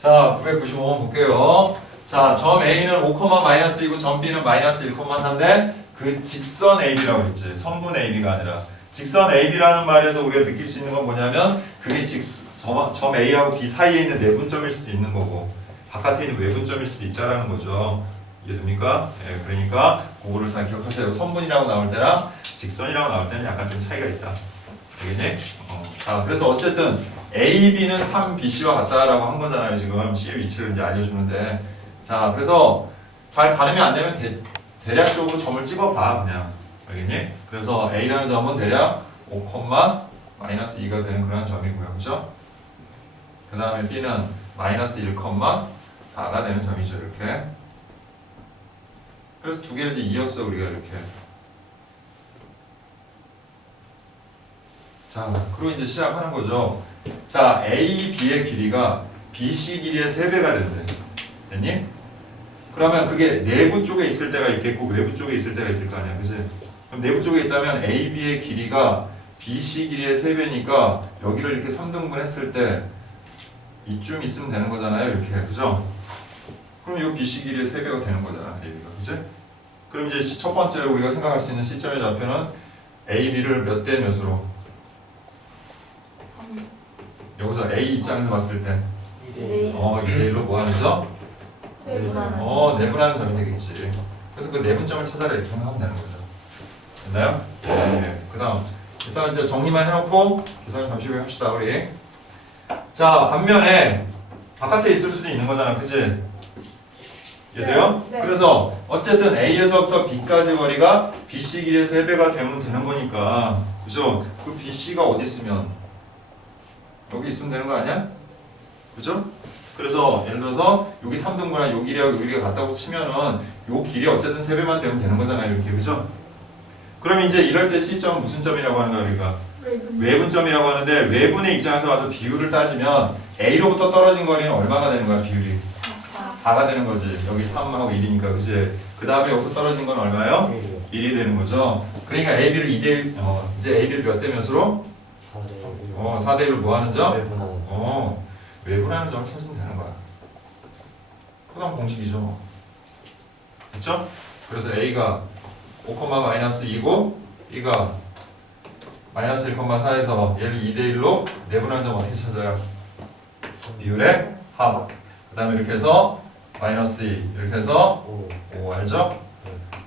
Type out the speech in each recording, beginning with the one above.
자, 995번 볼게요. 자, 점 A는 5, 마이너스 2고 점 B는 마이너스 1, 4인데 그 직선 AB라고 했지. 성분 AB가 아니라. 직선 AB라는 말에서 우리가 느낄 수 있는 건 뭐냐면 그게 점 A하고 B 사이에 있는 내분점일 수도 있는 거고 바깥에 있는 외분점일 수도 있다라는 거죠. 이해됩니까? 예, 그러니까 그거를 잘 기억하세요. 선분이라고 나올 때랑 직선이라고 나올 때는 약간 좀 차이가 있다. 알겠니? 자, 그래서 어쨌든 AB는 3BC와 같다라고 한 거잖아요. 지금 C의 위치를 이제 알려주는데. 자, 그래서 잘 가늠이 안 되면 대략적으로 점을 찍어봐 그냥. 알겠니? 그래서 A라는 점은 대략 5, 마이너스 2가 되는 그런 점이고요. 그죠? 그 다음에 B는 마이너스 1, 4가 되는 점이죠. 이렇게. 그래서 두 개를 이제 이었어 우리가 이렇게. 자, 그리고 이제 시작하는 거죠. 자, A, B의 길이가 BC 길이의 3배가 된대. 됐니? 그러면 그게 내부 쪽에 있을 때가 있겠고 외부 쪽에 있을 때가 있을 거 아니야. 그치? 그럼 내부 쪽에 있다면 A, B의 길이가 BC 길이의 3배니까 여기를 이렇게 3등분 했을 때 이쯤 있으면 되는 거잖아요. 이렇게. 그죠? 그럼 이 BC 길이의 3배가 되는 거잖아. AB가. 그치? 그럼 이제 첫 번째로 우리가 생각할 수 있는 시점의 좌표는 AB를 몇 대 몇으로? 여기서 A 입장에서 봤을 때 2대1로 뭐 하는 점? 내분하는 점이 되겠지. 그래서 그 내분점을 찾아라 이렇게 생각하면 되는 거죠. 됐나요? 네. 그 다음 일단 이제 정리만 해놓고 계산을 잠시 후에 합시다 우리. 자, 반면에 바깥에 있을 수도 있는 거잖아. 그치? 이해돼요? 네. 그래서 어쨌든 A에서부터 B까지 거리가 BC 길이의 3배가 되면 되는 거니까 그죠? 그 BC가 어디 있으면 여기 있으면 되는 거 아니야? 그죠? 그래서 예를 들어서 여기 3등분한 요 길이하고 요 길이가 같다고 치면은 요 길이 어쨌든 3배만 되면 되는 거잖아요. 이렇게. 그죠? 그럼 이제 이럴 때 C점은 무슨 점이라고 하는 거야 우리가? 외분점이라고 하는데 외분의 입장에서 와서 비율을 따지면 A로부터 떨어진 거리는 얼마가 되는 거야 비율이? 4가 되는 거지. 여기 3하고 1이니까 그치? 그 다음에 여기서 떨어진 건 얼마예요? 1이 되는 거죠. 그러니까 AB를 2대1 이제 AB를 몇 대 몇으로? 4대1로 뭐 하는 점? 외분하는 점을 찾으면 되는 거야. 그다음 공식이죠. 됐죠? 그래서 A가 5, 마이너스 2고 B가 마이너스 1, 4에서 얘를 2대1로 내분하는 점 어떻게 찾아요? 비율의 합. 그 다음에 이렇게 해서 마이너스 2 이렇게 해서 5 알죠?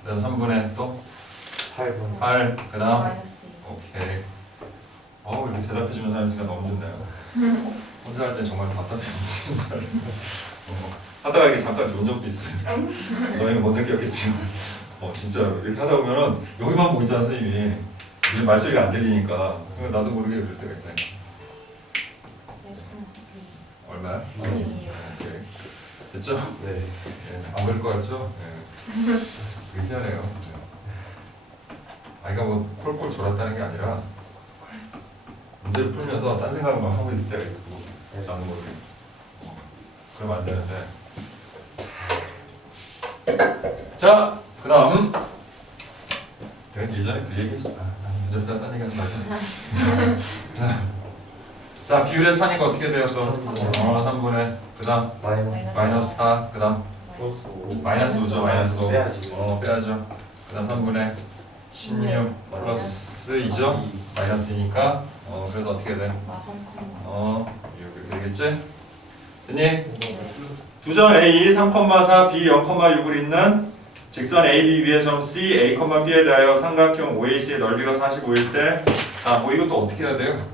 그 다음 3분의 또 8 그 다음 오케이. 이렇게 대답해주는 사람 있으니까 너무 좋네요. 혼자 할 때 정말 답답해요. 하다가 이렇게 잠깐 좋은 적도 있어요. 너희는 못 느꼈겠지만 진짜 이렇게 하다 보면은 여기만 보고 있잖아 선생님이. 요즘 말소리가 안 들리니까 나도 모르게 그럴 때가 있다니까. 얼마야? 오케이. 됐죠? 네. 안 그럴 것 같죠? 네. 되게 희한해요. 아이가 뭐 콜콜 졸았다는 게 아니라 문제를 풀면서 딴 생각을 막 하고 있을 때가 있고 나도 모르게. 그러면 안 되는데. 자, 그 다음 내가 예전에 그 얘기 문제 풀다 딴 얘기 하지 말자. 자, 비율의 사니까 어떻게 돼요 또? 3분의 그 다음 마이너스 4 그 다음 마이너스 5죠. 마이너스 5 빼야죠. 그 다음 3분의 16 플러스 2죠. 마이너스니까 그래서 어떻게 돼? 이렇게 되겠지? 됐니? 두 점 A 3,4 B 0,6을 잇는 직선 AB 위의 점 C A, B에 대하여 삼각형 OAC의 넓이가 45일 때 자, 뭐 이것도 어떻게 해야 돼요?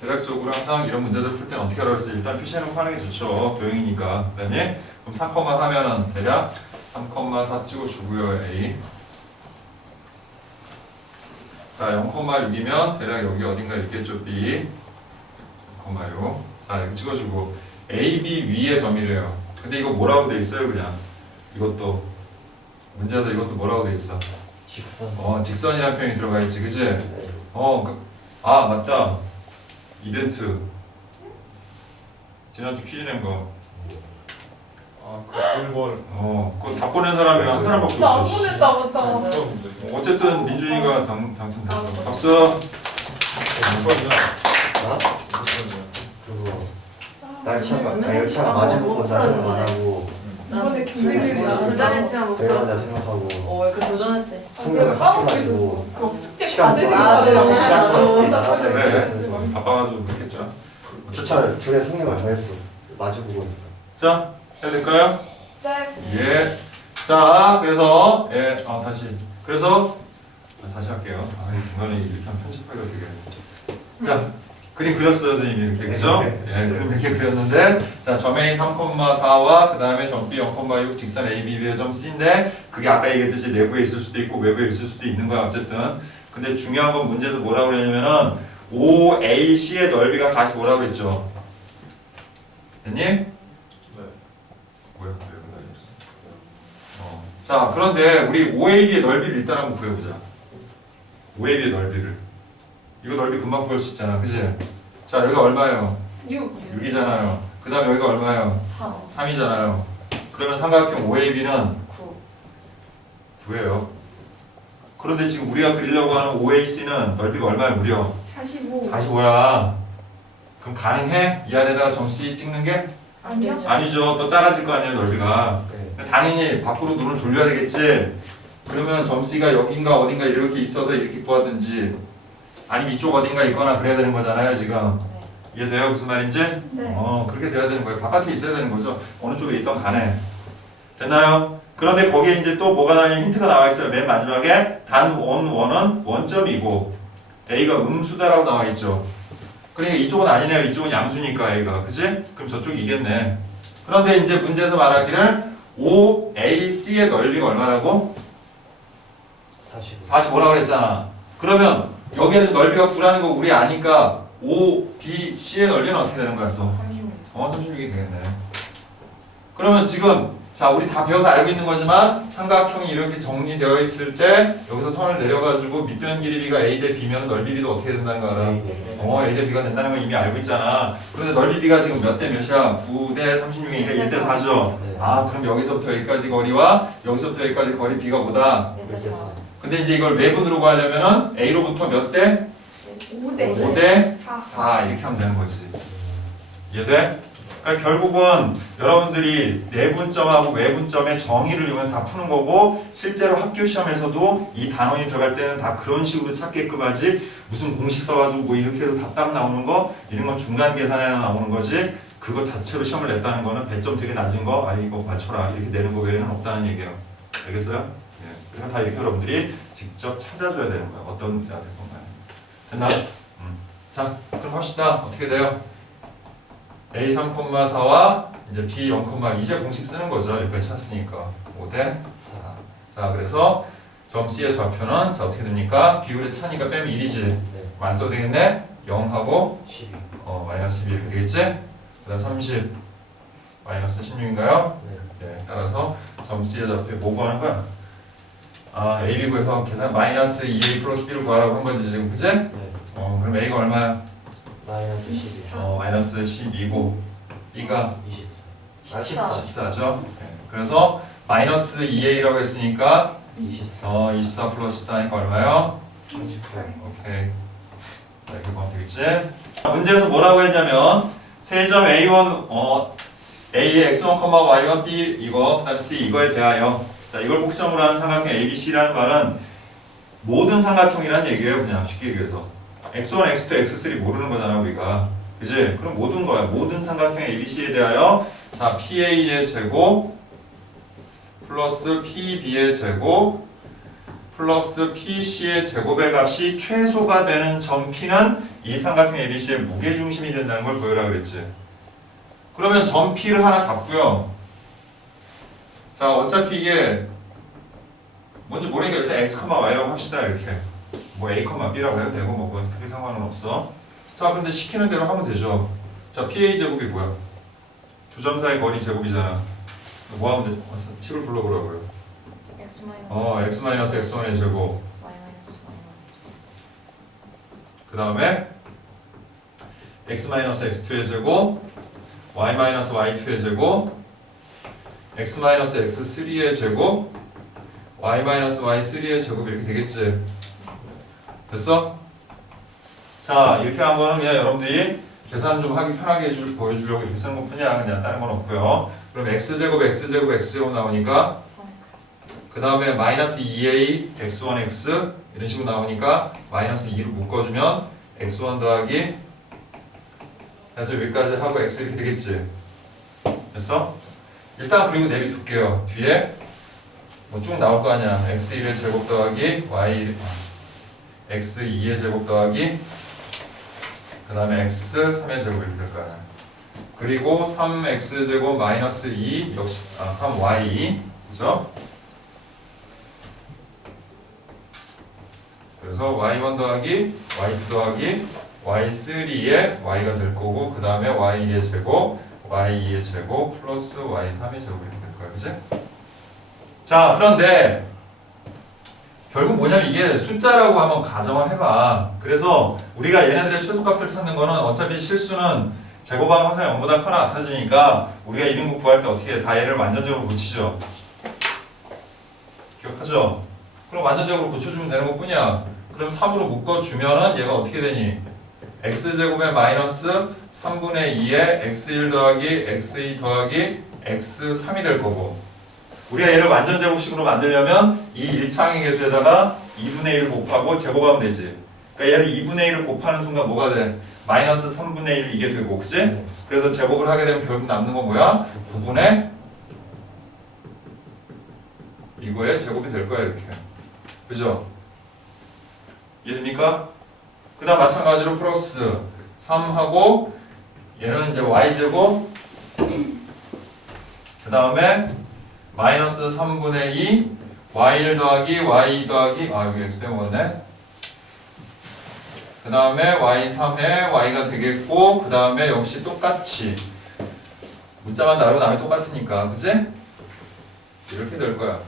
대략적으로 항상 이런 문제들 풀 때는 어떻게 하라고 했어요? 일단 표시해놓고 하는 게 좋죠. 도형이니까. 그다음에 그럼 3,4면은 대략 3,4 찍어주고요. A. 자, 0,6이면 대략 여기 어딘가 있겠죠. B. 0,6. 자, 이렇게 찍어주고 AB 위의 점이래요. 근데 이거 뭐라고 돼 있어요? 그냥 이것도 문제에서 이것도 뭐라고 돼 있어? 직선이라는 표현이 들어가 있지, 그치? 맞다. 이벤트 지난주 퀴즈 낸 거. 그거 다 보낸 사람이 한 사람밖에 없어. 나안 보냈다 맞다. 어쨌든 민준이가 당첨됐어. 박수. 날차가 마주보고 생각 안 하고 이번에 경쟁률이 도전했지만 못 내려간다 들었어. 생각하고 그 도전했대. 성격을 까먹고 합쳐가지고 있었어. 그 숙제 시간 과제 아, 생각하느라고 네. 시간 나도 그래. 바빠가지고 그렇겠죠. 진짜 둘의 성격을 다 했어 마주보고 자, 해야 될까요? 네. 예. 자, 그래서 그래서 다시 할게요. 중간에 이렇게 하면 편집하기가 되게. 자, 그림 그렸어요, 선생님이 이렇게 그죠? 예, 그림 이렇게 그렸는데, 자, 점 A 3,4와 그 다음에 점 B 0,6 직선 AB의 점 C인데, 그게 아까 얘기했듯이 내부에 있을 수도 있고 외부에 있을 수도 있는 거야 어쨌든. 근데 중요한 건 문제에서 뭐라고 그러냐면은 OAC의 넓이가 45라고 그랬죠. 됐니? 네. 뭐야? 자, 그런데 우리 OAB의 넓이를 일단 한번 구해보자. OAB의 넓이를. 이거 넓이 금방 구할 수 있잖아, 그지? 자, 여기가 얼마예요? 6. 6이잖아요. 그 다음에 여기가 얼마예요? 3. 3이잖아요. 그러면 삼각형 OAB는 9. 9예요. 그런데 지금 우리가 그리려고 하는 OAC는 넓이가 얼마야, 무려? 45. 45야. 그럼 가능해? 이 안에다가 점 C 찍는 게? 안 되죠. 아니죠. 또 작아질 거 아니에요, 넓이가. 네. 당연히 밖으로 눈을 돌려야 되겠지. 그러면 점 C가 여긴가 어딘가 이렇게 있어도 이렇게 구하든지 아니면 이쪽 어딘가 있거나 그래야 되는 거잖아요, 지금. 이해돼요? 무슨 말인지? 네. 그렇게 돼야 되는 거예요. 바깥에 있어야 되는 거죠. 어느 쪽에 있던 간에. 됐나요? 그런데 거기에 이제 또 뭐가 나오냐면 힌트가 나와 있어요. 맨 마지막에 원은 원점이고 A가 음수다라고 나와 있죠. 그러니까 이쪽은 아니네요. 이쪽은 양수니까 A가. 그치? 그럼 저쪽이 이겠네. 그런데 이제 문제에서 말하기를 OAC의 넓이가 얼마라고? 45라고 그랬잖아. 그러면 여기에는 넓이가 9라는 거 우리 아니까 OBC의 넓이는 어떻게 되는 거야 또? 36이 되겠네. 그러면 지금 자 우리 다 배워서 알고 있는 거지만 삼각형이 이렇게 정리되어 있을 때 여기서 선을 내려가지고 밑변 길이가 A 대 B면 넓이 B도 어떻게 된다는 거 알아? A 대 B가 된다는 거 이미 알고 있잖아. 그런데 넓이 B가 지금 몇 대 몇이야? 9 대 36이니까 1대 4죠. 아 그럼 여기서부터 여기까지 거리와 여기서부터 여기까지 거리 B가 뭐다? 근데 이제 이걸 매분으로 구하려면은 A로부터 몇 대? 5대 5대 4. 4 이렇게 하면 되는 거지. 이해돼? 그러니까 결국은 여러분들이 내분점하고 외분점의 정의를 이용해서 다 푸는 거고 실제로 학교 시험에서도 이 단원이 들어갈 때는 다 그런 식으로 찾게끔 하지 무슨 공식 써가지고 뭐 이렇게 해서 답답 나오는 거 이런 건 중간 계산에 나오는 거지 그거 자체로 시험을 냈다는 거는 배점 되게 낮은 거 아 이거 맞춰라 이렇게 내는 거 외에는 없다는 얘기예요. 알겠어요? 예. 그래서 다 이렇게 여러분들이 직접 찾아줘야 되는 거예요. 어떤 문제가 될 건가요? 됐나? 자 그럼 합시다. 어떻게 돼요? A 3,4와 이제 B 0,2 이제 공식 쓰는 거죠. 여기까지 찾았으니까 5대 4. 자 그래서 점 C의 좌표는 자 어떻게 됩니까? 비율의 차니까 빼면 1이지. 안 써도 되겠네. 0하고 12. 마이너스 12 이렇게 되겠지? 그 다음 30 마이너스 16인가요? 네. 따라서 점 C의 좌표에 뭐 구하는 거야? 아 A, B 구해서 계산 마이너스 2A 플러스 B를 구하라고 한 거지 지금 그지? 그럼 A가 얼마야? 마이너스 12. 마이너스 12고 B가 14. 14죠. 그래서 마이너스 2A라고 했으니까 24. 24 플러스 14니까 얼마요? 38. 오케이. 자, 이렇게 보면 되겠지? 문제에서 뭐라고 했냐면 세점 A1 A의 x1, y1, b 이거 그다음에 c 이거에 대하여 자 이걸 복점으로 하는 삼각형 ABC라는 말은 모든 삼각형이라는 얘기예요. 그냥 쉽게 얘기해서 x1, x2, x3 모르는 거잖아 우리가. 그지? 그럼 모든 거야. 모든 삼각형 ABC에 대하여 자 PA의 제곱 플러스 PB의 제곱 플러스 PC의 제곱의 값이 최소가 되는 점 P는 이 삼각형 ABC의 무게중심이 된다는 걸 보여라 그랬지. 그러면 점 P를 하나 잡고요. 자 어차피 이게 뭔지 모르니까 일단 x, y라고 합시다. 이렇게 뭐 a, b라고 해도 되고 뭐 크게 상관은 없어. 자 근데 시키는 대로 하면 되죠. 자 PA 제곱이 뭐야? 두 점 사이 거리 제곱이잖아. 뭐 하면 돼? 식을 불러보라고요. x 마이너스 x-x1의 제곱 y 마이너스 그 다음에 x-x2의 제곱 y-y2의 제곱 x-x3의 제곱 y-y3의 제곱 이렇게 되겠지. 됐어? 자 이렇게 한 거는 그냥 여러분들이 계산 좀 하기 편하게 보여주려고 이렇게 쓰는 것 뿐이야. 그냥 다른 건 없고요. 그럼 x제곱 x제곱 x제곱 나오니까 3x. 그 다음에 마이너스 2a x1x 이런 식으로 나오니까 마이너스 2로 묶어주면 x1 더하기 해서 여기까지 하고 x 이렇게 되겠지. 됐어? 일단 그리고 내비둘게요. 뒤에 뭐 쭉 나올 거 아니야. x1의 제곱 더하기 x2의 제곱 더하기 그 다음에 x3의 제곱 이렇게 될 거 아니야. 그리고 3x제곱 마이너스 2 역시 3y 그죠? 그래서 y1 더하기 y2 더하기 y3의 y가 될 거고 그 다음에 y1의 제곱 y2의 제곱 플러스 y3의 제곱 이렇게 될 거야. 그치? 자 그런데 결국 뭐냐면 이게 숫자라고 한번 가정을 해봐. 그래서 우리가 얘네들의 최소값을 찾는 거는 어차피 실수는 제곱하면 항상 0보다 커나 같아지니까 우리가 이런 거 구할 때 어떻게 해? 다 얘를 완전적으로 붙이죠. 기억하죠? 그럼 완전적으로 붙여주면 되는 것 뿐이야. 그럼 3으로 묶어주면은 얘가 어떻게 되니? x제곱의 마이너스 3분의 2에 x1 더하기 x2 더하기 x3이 될 거고 우리가 얘를 완전제곱식으로 만들려면 이 1창의 개수에다가 2분의 1을 곱하고 제곱하면 되지. 그러니까 얘를 2분의 1을 곱하는 순간 뭐가 돼? 마이너스 3분의 1 이게 되고 그치? 네. 그래서 제곱을 하게 되면 결국 남는 건 뭐야? 9분의 이거의 제곱이 될 거야 이렇게. 그죠? 이해됩니까? 그 다음 마찬가지로 플러스 3하고 얘는 이제 y제곱 그 다음에 마이너스 3분의 2 y1 더하기 y2 더하기 여기 x 빼먹었네. 그 다음에 y3에 y가 되겠고 그 다음에 역시 똑같이 문자만 다르고 남이 똑같으니까 그치? 이렇게 될 거야.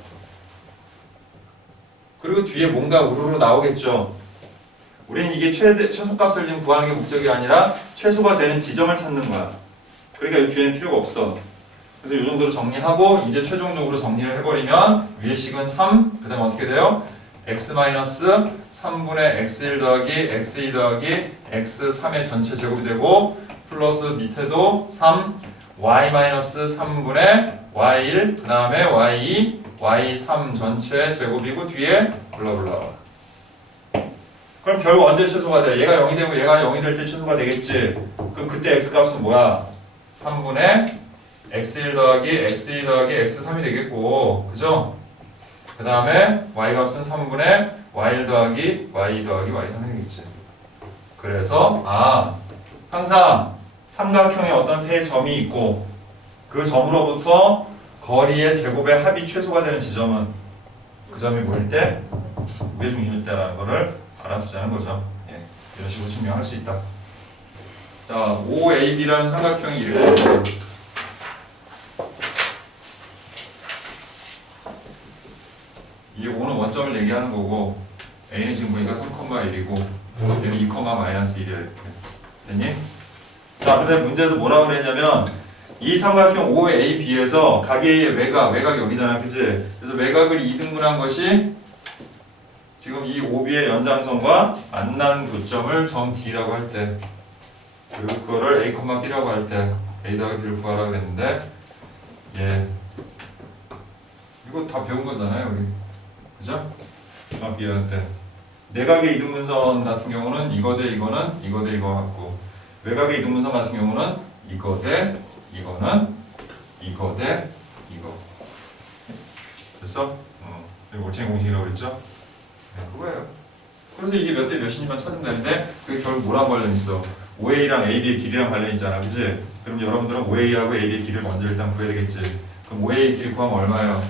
그리고 뒤에 뭔가 우르르 나오겠죠. 우리는 이게 최소값을 지금 구하는 게 목적이 아니라 최소가 되는 지점을 찾는 거야. 그러니까 이 뒤에는 필요가 없어. 그래서 이 정도로 정리하고 이제 최종적으로 정리를 해버리면 위에 식은 3, 그 다음에 어떻게 돼요? x-3분의 x1 더하기 x2 더하기 x3의 전체 제곱이 되고 플러스 밑에도 3, y-3분의 y1 그 다음에 y2, y3 전체 제곱이고 뒤에 블라블라. 그럼 결국 언제 최소가 돼? 얘가 0이 되고 얘가 0이 될 때 최소가 되겠지. 그럼 그때 x값은 뭐야? 3분의 x1 더하기 x2 더하기 x3이 되겠고 그죠? 그 다음에 y값은 3분의 y1 더하기 y2 더하기 y3이 되겠지. 그래서 항상 삼각형에 어떤 세 점이 있고 그 점으로부터 거리의 제곱의 합이 최소가 되는 지점은 그 점이 뭐일 때? 무게중심일 때라는 거를 알아두자는 거죠. 예, 이런 식으로 증명할 수 있다. 자, OAB라는 삼각형이 이렇게 있어요. 이 O는 원점을 얘기하는 거고 A는 지금 보니까 3,1이고 얘는 2,-1이야 이렇게. 됐니? 자, 근데 문제에서 뭐라고 그랬냐면 이 삼각형 OAB에서 각의 외곽이 여기잖아, 그치? 그래서 외곽을 2등분한 것이 지금 이 OB의 연장선과 만난 교점을 점 D라고 할 때 그리고 그거를 A, B라고 할 때 A 더하기 B를 구하라고 그랬는데 예 이거 다 배운 거잖아요 우리 그죠? B할 때 내각의 이등분선 같은 경우는 이거 대 이거는 이거 대 이거 같고 외곽의 이등분선 같은 경우는 이거 대 이거는 이거 대 이거 됐어? 이거 올챙이 공식이라고 그랬죠? 네, 그거예요. 그래서 이게 몇 대 몇이니만 찾는다는데 그게 결국 뭐랑 관련 있어? OA랑 AB의 길이랑 관련 있잖아, 그지? 그럼 여러분들은 OA하고 AB의 길이를 먼저 일단 구해야 되겠지. 그럼 OA의 길이 구하면 얼마예요?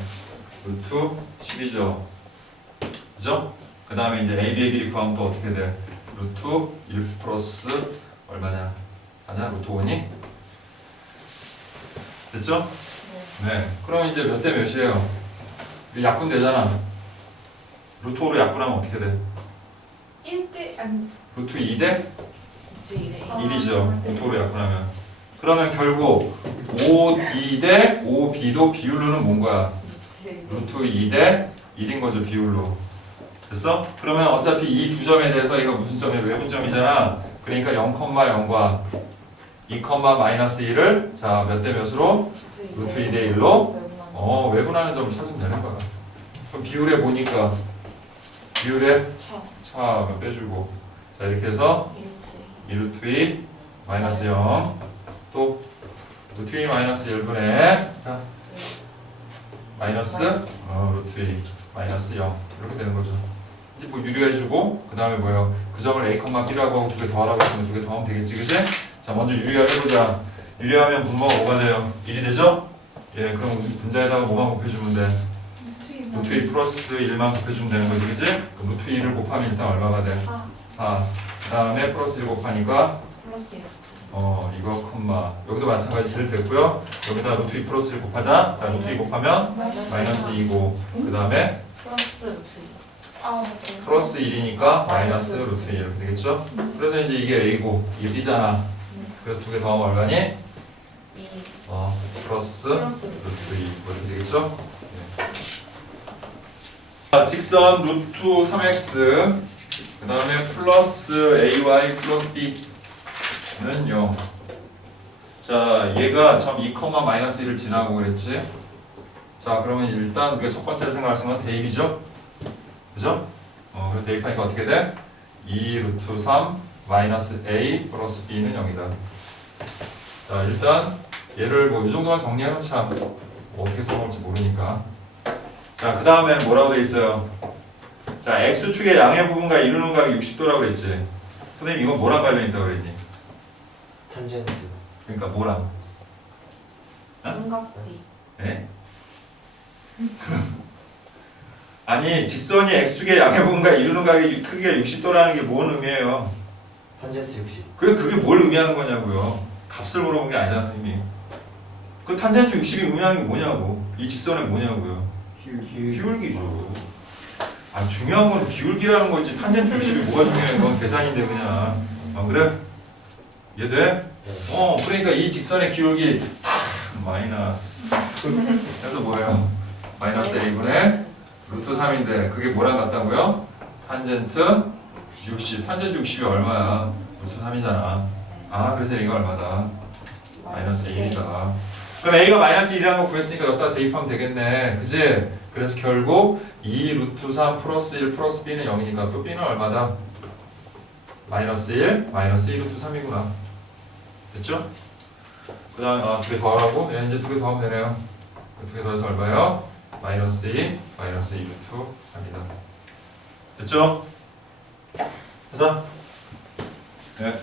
루트 10이죠. 그죠? 그 다음에 이제 AB의 길이 구하면 또 어떻게 돼? 루트 1 플러스 얼마냐? 아냐? 루트 5니? 됐죠? 네. 그럼 이제 몇 대 몇이에요? 약분 되잖아. 루트 5로 약분하면 어떻게 돼? 1대 아니 루트 2대 아. 1이죠. 루트 5로 약분하면. 그러면 결국 5D 대 5B도 비율로는 뭔 거야? 루트 2대 1인 거죠, 비율로. 됐어? 그러면 어차피 이 두 점에 대해서 이거 무슨 점이야? 외분점이잖아. 그러니까 0,0과 2, 마이너스 1을 자, 몇 대 몇으로? 루트 2대 1로 외분하는 점을 찾으면 되는 거야. 그럼 비율에 보니까 비율에 차 빼주고 자 이렇게 해서 2루트 2 마이너스 0 또 루트 2 마이너스 1분의 자 마이너스 루트 2 마이너스 0 이렇게 되는 거죠. 이제 뭐 유리해주고 그 다음에 뭐예요? 그 점을 a, b라고 하고 두 개 더하라고 했으면 두 개 더하면 되겠지, 그지? 자 먼저 유리해보자. 유리하면 분모가 뭐가 돼요? 1이 되죠? 예, 그럼 분자에다가 뭐만 곱해주면 돼? 루트 2 플러스 1만 곱해주면 되는 거지, 그지? 그럼 루트 2를 곱하면 일단 얼마가 돼? 4. 그 다음에 플러스 1 곱하니까 플러스 1. 이거 콤마 여기도 마찬가지 1 됐고요. 여기다 루트 2 플러스 1 곱하자. 자 루트 2 곱하면 마이너스 2고 그 다음에 플러스 루트 2. 플러스 1이니까 마이너스 루트 2 이렇게 되겠죠? 그래서 이제 이게 A고 이게 B잖아. 그래서 두 개 더하면 얼마니? 2. 플러스 플러스 루트 2 이렇게 되겠죠? 네. 자, 직선 루트 3x 그 다음에 플러스 AY 플러스 B는 0. 자 얘가 점 2, 마이너스 1을 지나고 그랬지? 자 그러면 일단 우리가 첫 번째로 생각할 수 있는 건 대입이죠? 그죠? 그래서 대입하니까 어떻게 돼? 2 루트 3 마이너스 A 플러스 B는 0이다. 자 일단 얘를 뭐 이 정도만 정리해놓자. 뭐 어떻게 써먹을지 모르니까. 자 그 다음에는 뭐라고 돼 있어요? 자 X축의 양의 부분과 이루는 각이 60도라고 그랬지. 선생님 이건 뭐랑 관련있다고 그랬니? 탄젠트. 그러니까 뭐랑? 삼각비. 네? 아니 직선이 X축의 양의 부분과 이루는 각이 크기가 60도라는 게 뭔 의미예요? 탄젠트 60. 그게 뭘 의미하는 거냐고요. 값을 물어본 게 아니잖아 선생님이. 그 탄젠트 60이 의미하는 게 뭐냐고. 이 직선은 뭐냐고요. 기울기죠. 아 중요한 건 기울기라는 거지. 탄젠트 60이 뭐가 중요해. 그건 계산인데 그냥. 그래? 이해돼? 그러니까 이 직선의 기울기 마이너스. 그래서 뭐예요? 마이너스 A분의 루트 3인데 그게 뭐랑 같다고요? 탄젠트 60. 탄젠트 60이 얼마야? 루트 3이잖아. 그래서 A가 얼마다? 마이너스 1이다. 그럼 A가 마이너스 1이라는 거 구했으니까 여기다 대입하면 되겠네. 그지? 그래서 결국 2 루트 3 플러스 1 플러스 B는 0이니까 또 B는 얼마다? 마이너스 1 마이너스 2 루트 3이구나. 됐죠? 그 다음에 두 개 더하라고? 이제 두 개 더하면 되네요. 두 개 더해서 얼마예요? 마이너스 2 마이너스 2 루트 3이다. 됐죠? 가자. 네.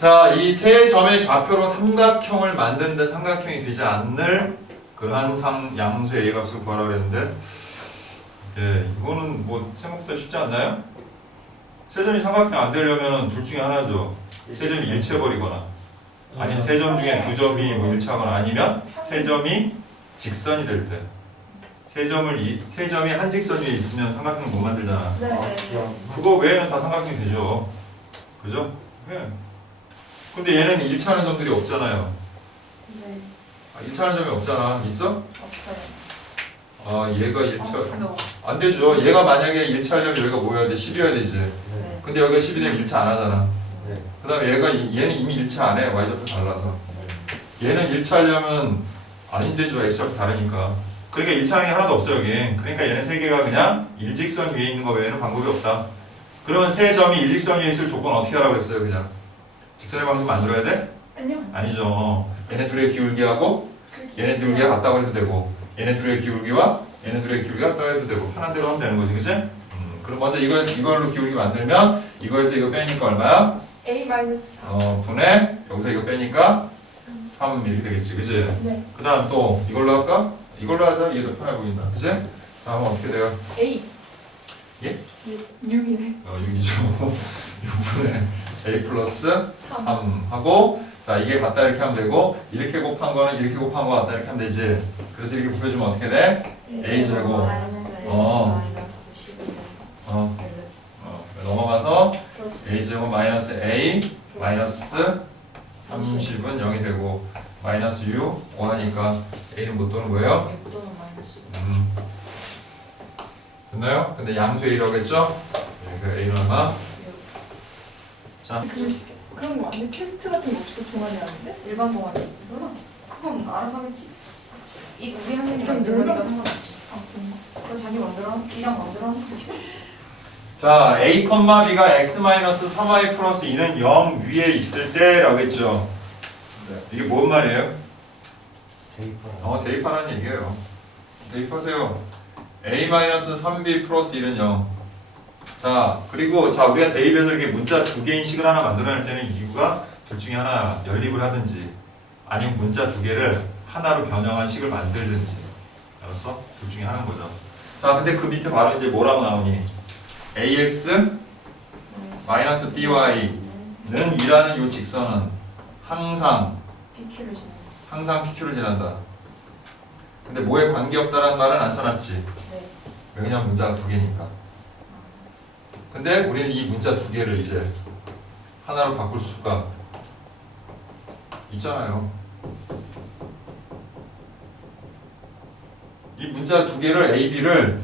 자, 이 세 점의 좌표로 삼각형을 만드는데 삼각형이 되지 않을 그러한 양수 A 값을 구하라고 그랬는데 예, 이거는 뭐 생각보다 쉽지 않나요? 세 점이 삼각형 안 되려면 둘 중에 하나죠. 세 점이 일치해버리거나 아니면 세 점 중에 두 점이 뭐 일치하거나 아니면 세 점이 직선이 될 때. 세 점이 한 직선 위에 있으면 삼각형 못 만들잖아. 그거 외에는 다 삼각형이 되죠. 그죠? 네. 근데 얘는 일치하는 점들이 없잖아요. 네. 일치하는 점이 없잖아. 있어? 없어요. 얘가 안 되죠. 얘가 만약에 일치하려면 여기가 뭐여야 돼? 10이어야 되지. 네. 근데 여기가 10이 되면 일치 안 하잖아. 네. 그 다음에 얘는 이미 일치 안 해. y좌표 달라서. 얘는 일치하려면 안 되죠. x좌표 다르니까. 그러니까 일치하는 게 하나도 없어 여기. 그러니까 얘네 세 개가 그냥 일직선 위에 있는 거 외에는 방법이 없다. 그러면 세 점이 일직선 위에 있을 조건 어떻게 하라고 했어요? 그냥 직선의 방식 만들어야 돼? 아니요. 아니죠. 얘네 둘의 기울기하고 얘네 기울기가 같다고 해도 되고 얘네 둘의 기울기와 얘네 둘의 기울기가 같다고 해도 되고 편한 대로 하면 되는 거지, 그치? 그럼 먼저 이걸로 기울기 만들면 이거에서 이거 빼니까 얼마야? A-4. 분의 여기서 이거 빼니까 3 이렇게 되겠지, 그치? 네. 그 다음 또 이걸로 할까? 이걸로 하자. 이게 더 편해 보인다, 그치? 자, 하면 어떻게 돼요? A. 예? 6이네. 6이죠. 6분의 A 플러스 3. 3 하고 자 이게 같다 이렇게 하면 되고 이렇게 곱한 거는 이렇게 곱한 거 같다 이렇게 하면 되지. 그래서 이렇게 곱해주면 어떻게 돼? A 제곱. 마이너스 마이너스 12. 넘어가서 A 제곱 마이너스 A 마이너스 30은 0이 되고 마이너스 6 5하니까 A는 못 도는 거예요? 또는 마이너스. 됐나요? 근데 양수 A라고 했죠? 네, 그 A는 얼마? 자, 그런 거 아닌데? 퀘스트 같은 거 없어? 동아리 하는데? 일반 동아리. 몰라. 그건 알아서 하겠지. 우리 한 명이 좀 만든 거니까 늘려? 상관없지. 아 그런가? 그거 자기 만들어. 기장 만들어. 자, a, b가 x-3y 플러스 2는 0 위에 있을 때 라고 했죠. 네. 이게 뭔 말이에요? 대입하라. 대입하라는 얘기예요. 대입하세요. a-3b 플러스 1은 0. 자, 그리고 자 우리가 대입해서 이렇게 문자 두 개인 식을 하나 만들어낼 때는 이유가 둘 중에 하나 연립을 하든지 아니면 문자 두 개를 하나로 변형한 식을 만들든지. 알았어? 둘 중에 하나인 거죠. 자, 근데 그 밑에 바로 이제 뭐라고 나오니? ax 마이너스 by는 2라는 이 직선은 항상 PQ를 지내. PQ를 지난다. 근데 뭐에 관계없다라는 말은 안 써놨지. 네. 왜냐면 문자가 두 개니까. 근데 우리는 이 문자 두 개를 이제 하나로 바꿀 수가 있잖아요. 이 문자 두 개를 A, B를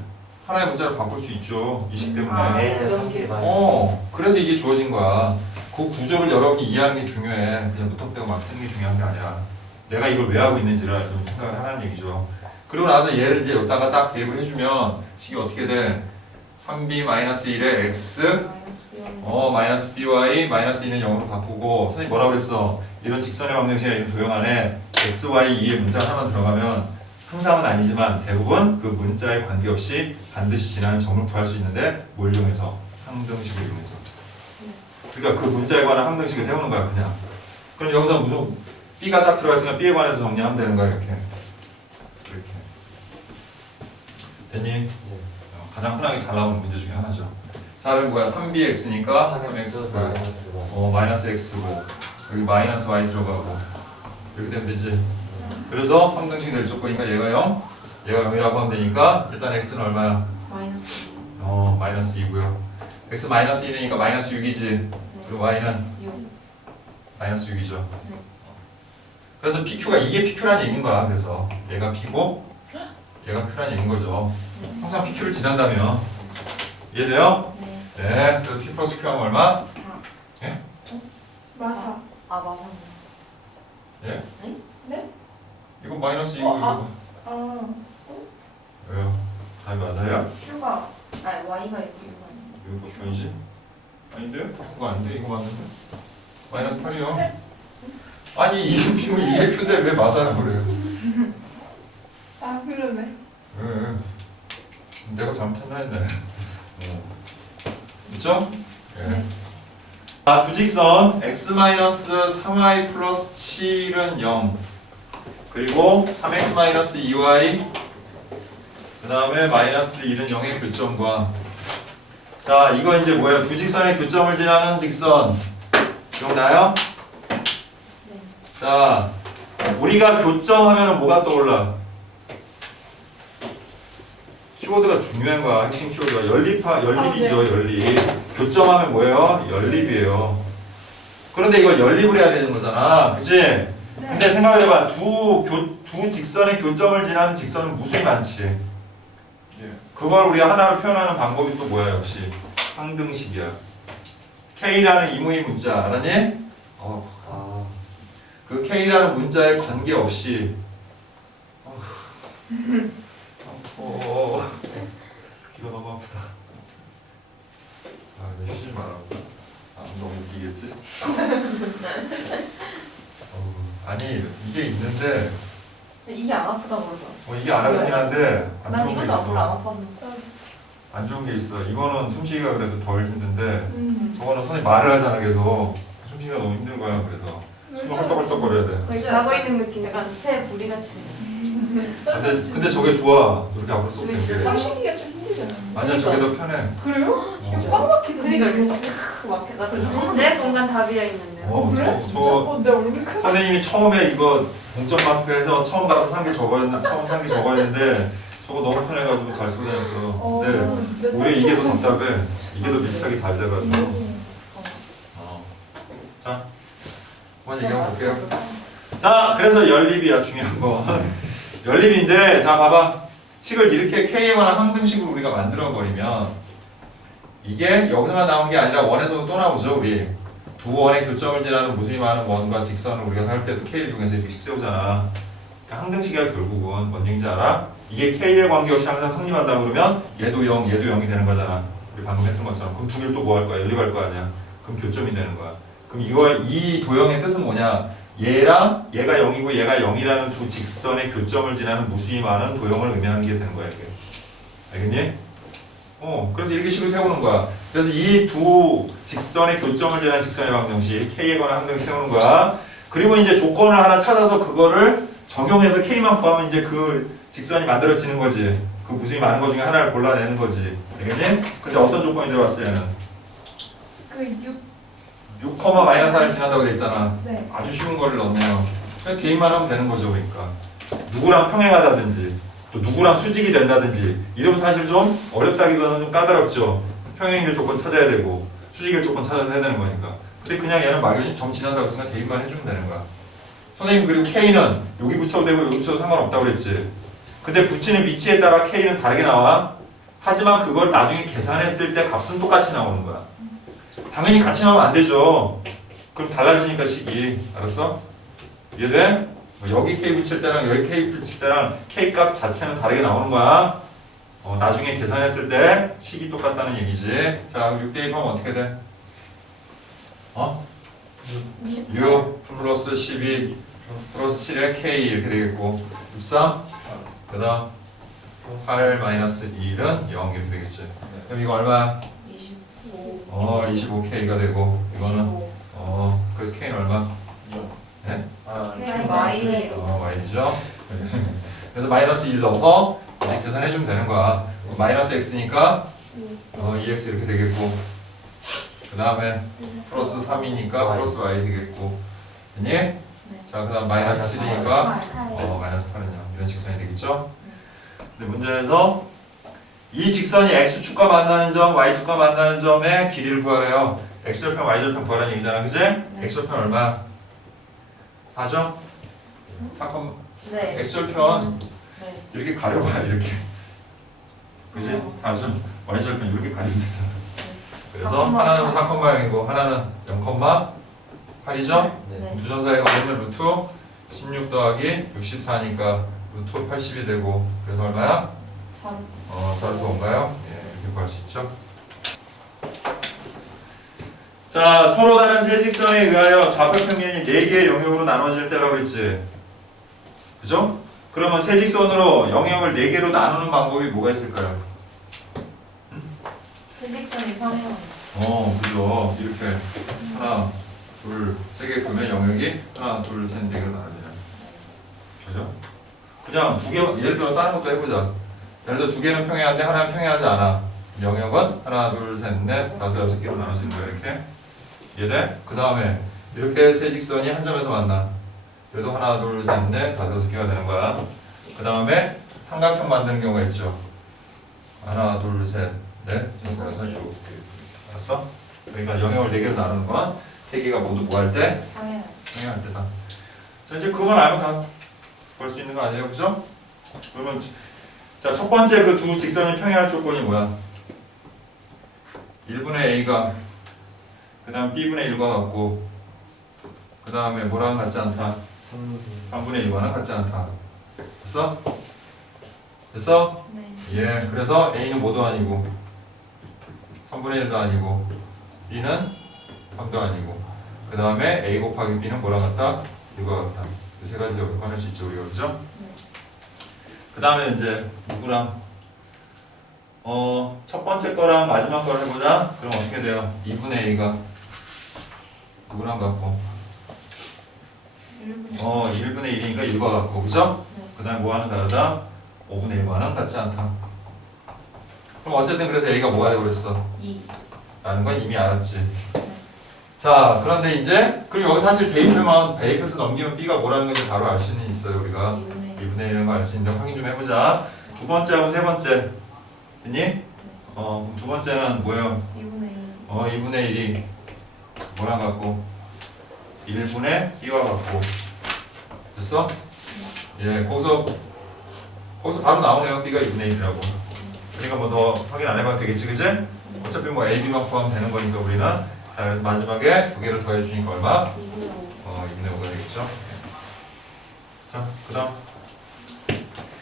하나의 문자로 바꿀 수 있죠. 이 식 때문에. A는 그런 3개 게- 마이너스. 그래서 이게 주어진 거야. 그 구조를 여러분이 이해하는 게 중요해. 그냥 무턱대고 막 쓰는 게 중요한 게 아니라 내가 이걸 왜 하고 있는지를 좀 생각을 하라는 얘기죠. 그리고 나서 얘를 이제 여기다가 딱 대입을 해주면 식이 어떻게 돼? 3b-1에 x 마이너스 B. 마이너스 by 마이너스 2는 0으로 바꾸고 선생님 뭐라고 그랬어? 이런 직선의 방정식이나 이런 도형 안에 x, y, 2의 문자가 하나 들어가면 항상은 아니지만 대부분 그 문자에 관계없이 반드시 지나는 점을 구할 수 있는데 뭘 이용해서? 항등식을 이용해서. 그러니까 그 문자에 관한 항등식을 세우는 거야 그냥. 그럼 여기서 무슨 b가 딱 들어가 있으면 b에 관해서 정리하면 되는 거야 이렇게. 이렇게. 됐니? 가장 흔하게 잘 나오는 문제 중에 하나죠. 자, 그럼 뭐야? 3bx니까 3x 마이너스 x고 여기 마이너스 y 들어가고 이렇게 되면 되지. 그래서 항등식이 될 조건이니까 얘가 0, 얘가 0이라고 하면 되니까 일단 x는 얼마야? 마이너스. 마이너스 2고요. x 마이너스 1이니까 마이너스 6이지. 그리고 y는 6. 마이너스 6이죠. 네. 그래서 PQ가 이게 PQ라는 얘기인 거야. 그래서 얘가 P고 얘가 Q라는 얘기인 거죠. 항상 PQ를 지난다면 이해돼요? 네. 네. 그래서 P 플러스 Q 하면 얼마? 4. 예? 마사. 아 마상. 예? 네? 이거 마이너스 2고 아. 이거 아. 왜요? 답이 맞아요? Q가 Y가 있고 이거 뭐 Q이지? 아닌데? 그거 아닌데? 이거 맞는데? 마이너스 8이요. 아니 이게 P고 이게 Q인데 왜 맞아요 그래요? 아 그러네. 왜? 내가 잘못했나 했네. 있죠? 예. 자, 두 직선 x-3y 플러스 7은 0 그리고 3x-2y 그 다음에 마이너스 1은 0의 교점과 자 이거 이제 뭐예요? 두 직선의 교점을 지나는 직선 기억나요? 네. 자 우리가 교점하면 뭐가 떠올라? 키워드가 중요한 거야. 핵심 키워드가 연립이죠. 연립. 교점하면 뭐예요? 연립이에요. 그런데 이걸 연립을 해야 되는 거잖아. 그치? 근데 생각을 해봐. 두 직선의 교점을 지나는 직선은 무수히 많지. 그걸 우리가 하나로 표현하는 방법이 또 뭐야? 역시 항등식이야. K라는 이무의 문자 알았니? 그 K라는 문자에 관계없이 귀가 너무 아프다. 내 쉬지 말라고. 너무 웃기겠지? 아니 이게 있는데 이게 안 아프다고 그러더라고. 이게 안 아프긴 한데 안 난 좋은 게 이것도 별로 안 있어. 아파서. 안 좋은 게 있어. 이거는 숨쉬기가 그래도 덜 힘든데 저거는 선생님 말을 하잖아 계속. 숨쉬기가 너무 힘든 거야. 그래서 숨을 헐떡헐떡거려야 돼. 거의 자고 있는 느낌. 약간 새 부리 같이 생겼어. 근데 저게 좋아. 이렇게 앞으로 쏙 당기게. 숨쉬기가 좀 힘들잖아. 아니야 저게 더 편해. 그래요? 꽉 막히던데. 그러니까 이렇게 탁 막혀가지고. 내 공간 다 비어 있는데. 그래? 저- 진짜? 저- 내 얼굴 크다. 선생님이 처음에 이거 동점 마크해서 처음 가서 산 게 저거였는데 저거 너무 편해가지고 잘 쓰고 다녔어. 근데 오히려 이게 더 답답해. 이게 더 밀착이 잘 돼가지고. 자, 한번 얘기해 볼게요. 자, 그래서 연립이야 중요한 거. 연립인데, 자 봐봐. 식을 이렇게 K에 관한 항등식으로 우리가 만들어 버리면 이게 여기서만 나오는 게 아니라 원에서도 또 나오죠 우리. 두 원의 교점을 지나는 무수히 많은 원과 직선을 우리가 할 때도 K를 이용해서 이렇게 세우잖아. 그러니까 항등식이야 결국은 뭔 얘기인지 알아? 이게 K에 관계없이 항상 성립한다 그러면 얘도 0, 얘도 0이 되는 거잖아. 우리 방금 했던 것처럼. 그럼 두 개를 또 뭐 할 거야? 연립할 거 아니야. 그럼 교점이 되는 거야. 그럼 이 도형의 뜻은 뭐냐? 얘랑 얘가 0이고 얘가 0이라는 두 직선의 교점을 지나는 무수히 많은 도형을 의미하는 게 되는 거야 이게. 알겠니? 그래서 이렇게 식으로 세우는 거야. 그래서 이 두 직선의 교점을 지나는 직선의 방정식 K에 관한 항등식 세우는 거야. 그리고 이제 조건을 하나 찾아서 그거를 적용해서 K만 구하면 이제 그 직선이 만들어지는 거지. 그 무수히 많은 것 중에 하나를 골라내는 거지. 알겠니? 근데 어떤 조건이 들어왔어 얘는? 그 6, -4를 지난다고 그랬잖아. 네. 아주 쉬운 거를 넣네요. 그냥 대입만 하면 되는 거죠, 그러니까. 누구랑 평행하다든지, 또 누구랑 수직이 된다든지, 이러면 사실 좀 어렵다기보다는 좀 까다롭죠. 평행일 조건 찾아야 되고, 수직일 조건 찾아야 되는 거니까. 근데 그냥 얘는 막연히 점 지난다고 했으니까 대입만 해주면 되는 거야. 선생님, 그리고 K는 여기 붙여도 되고 여기 붙여도 상관없다고 그랬지. 근데 붙이는 위치에 따라 K는 다르게 나와. 하지만 그걸 나중에 계산했을 때 값은 똑같이 나오는 거야. 당연히 같이 나오면 안 되죠. 그럼 달라지니까 식이. 알았어? 이해돼? 여기 K 붙일 때랑 여기 K 붙일 때랑 K 값 자체는 다르게 나오는 거야. 나중에 계산했을 때 식이 똑같다는 얘기지. 자, 6 대입하면 어떻게 돼? 6 플러스 12 플러스 7에 K 이렇게 되겠고 63 그 다음 8 마이너스 1은 0 이렇게 되겠지. 그럼 이거 얼마? 25. 25K가 되고 이거는 그래서 K는 얼마? 네? 그냥 Y예요. Y죠. 그래서 마이너스 1 넣어서 이렇게 계산해주면 되는 거야. 마이너스 X니까 2X 이렇게 되겠고 그 다음에 플러스 3이니까 플러스 Y 되겠고 됐니? 자, 그 다음 마이너스 7이니까 마이너스 8은요. 이런 직선이 되겠죠? 근데 문제에서 이 직선이 X축과 만나는 점, Y축과 만나는 점의 길이를 구하래요. X절편, Y절편 구하라는 얘기잖아. 그지? X절편 얼마? 4죠? 4, 네. X절편 네. 이렇게 가려봐 이렇게. 그지? 4죠? Y절편 이렇게 가리면 되잖아. 그래서 하나는 4,0이고 하나는 0,8이죠? 네. 두 점 사이가 뭐냐면 루트 16 더하기 64니까 루트 80이 되고 그래서 얼마야? 3. 따라서 뭔가요? 이렇게 구할 수 있죠. 자, 서로 다른 세 직선에 의하여 좌표 평면이 4개의 영역으로 나눠질 때라고 그랬지. 그죠? 그러면 세 직선으로 영역을 4개로 나누는 방법이 뭐가 있을까요? 세직선이 평행. 그죠. 이렇게 하나, 둘, 세 개 그러면 영역이 하나, 둘, 셋, 4개로 나눠지네. 그죠? 그냥 두 개, 예를 들어 다른 것도 해보자. 예를 들어 두 개는 평행한데 하나는 평행하지 않아. 영역은 하나, 둘, 셋, 넷, 다섯, 여섯 개로 나눠지는 거야 이렇게. 이해돼? 그 다음에 이렇게 세 직선이 한 점에서 만나. 그래도 하나, 둘, 셋, 넷, 다섯, 여섯 개가 되는 거야. 그 다음에 삼각형 만드는 경우가 있죠. 하나, 둘, 셋, 넷, 다섯, 여섯, 일곱 개. 알았어? 그러니까 영역을 4개로 나누는 건 3개가 모두 뭐 할 때? 평행. 평행할 때다. 자, 이제 그것만 알면 다 볼 수 있는 거 아니에요? 그죠? 그러면 자, 첫 번째 그 두 직선이 평행할 조건이 뭐야? 1분의 A가 그 다음 B분의 1과 같고 그 다음에 뭐랑 같지 않다? 3분의 1과는 같지 않다. 됐어? 됐어? 네. 예, 그래서 A는 뭐도 아니고 3분의 1도 아니고 B는 3도 아니고 그 다음에 A 곱하기 B는 뭐랑 같다? 이거 같다. 이 세 가지를 여기서 꺼낼 수 있죠 우리가. 그죠? 그 다음에 이제 누구랑 첫 번째 거랑 마지막 거를 해보자. 그럼 어떻게 돼요? 2분의 A가 누구랑 같고 1분의 1이니까 1과 같고 그죠? 그 다음에 뭐와는 다르다? 5분의 1과는 같지 않다. 그럼 어쨌든 그래서 A가 뭐가 되고 그랬어? 2. 라는 건 이미 알았지. 자, 그런데 이제 그리고 여기 사실 대입해서 넘기면 B가 뭐라는 건지 바로 알 수는 있어요 우리가. 2분의 1이라는 걸 알 수 있는데 확인 좀 해보자. 두 번째하고 세 번째 됐니? 그럼 두 번째는 뭐예요? 2분의 1. 2분의 1이 뭐랑 같고 1분의 B와 같고 됐어? 예, 거기서 바로 나오네요. B가 2분의 1이라고. 그러니까 뭐 더 확인 안 해봐도 되겠지, 그지? 어차피 뭐 A, B만 구하면 되는 거니까 우리는 자, 그래서 마지막에 두 개를 더해주니까 얼마? 2분의 5. 2분의 5가 되겠죠. 자, 그 다음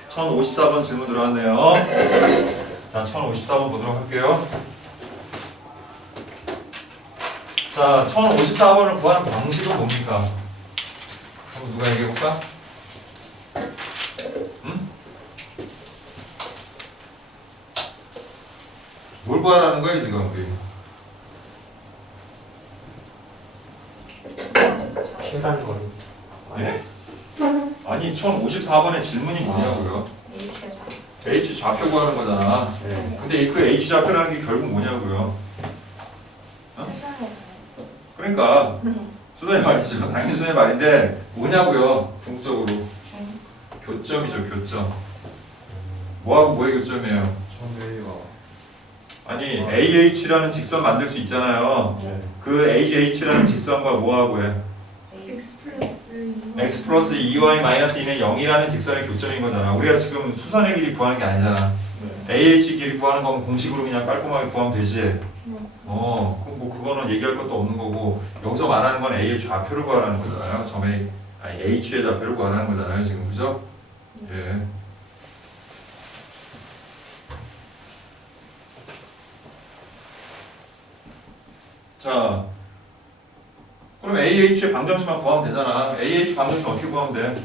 1054번 질문 들어왔네요. 자, 1054번 보도록 할게요. 자, 1054번을 구하는 방식은 뭡니까? 한번 누가 얘기해볼까? 응? 뭘 구하라는 거야, 지금 우리? 최단거리. 예? 아니, 1054번의 질문이 뭐냐고요? H에서. H 좌표 구하는 거잖아. 네. 근데 그 H 좌표라는 게 결국 뭐냐고요? 어? 세상에. 그러니까 수단의 말이죠. 당연히 수단의 말인데 뭐냐고요? 궁극적으로 중. 교점이죠. 교점. 뭐하고 뭐의 교점이에요? 처음에가. 아니 AH라는 직선 만들 수 있잖아요. 네. 그 AH라는 직선과 뭐하고 해? X 플러스 X 플러스 2y 마이너스 2는 0이라는 직선의 교점인 거잖아. 우리가 지금 수선의 길이 구하는 게 아니잖아. 네. AH 길이 구하는 건 공식으로 그냥 깔끔하게 구하면 되지. 그럼 뭐 그거는 얘기할 것도 없는 거고 여기서 말하는 건 A의 좌표를 구하라는 거잖아요. 점의 아니 H의 좌표를 구하라는 거잖아요. 지금 그죠? 예. 자, 그럼 AH의 방정식만 구하면 되잖아. AH 방정식 어떻게 구하면 돼?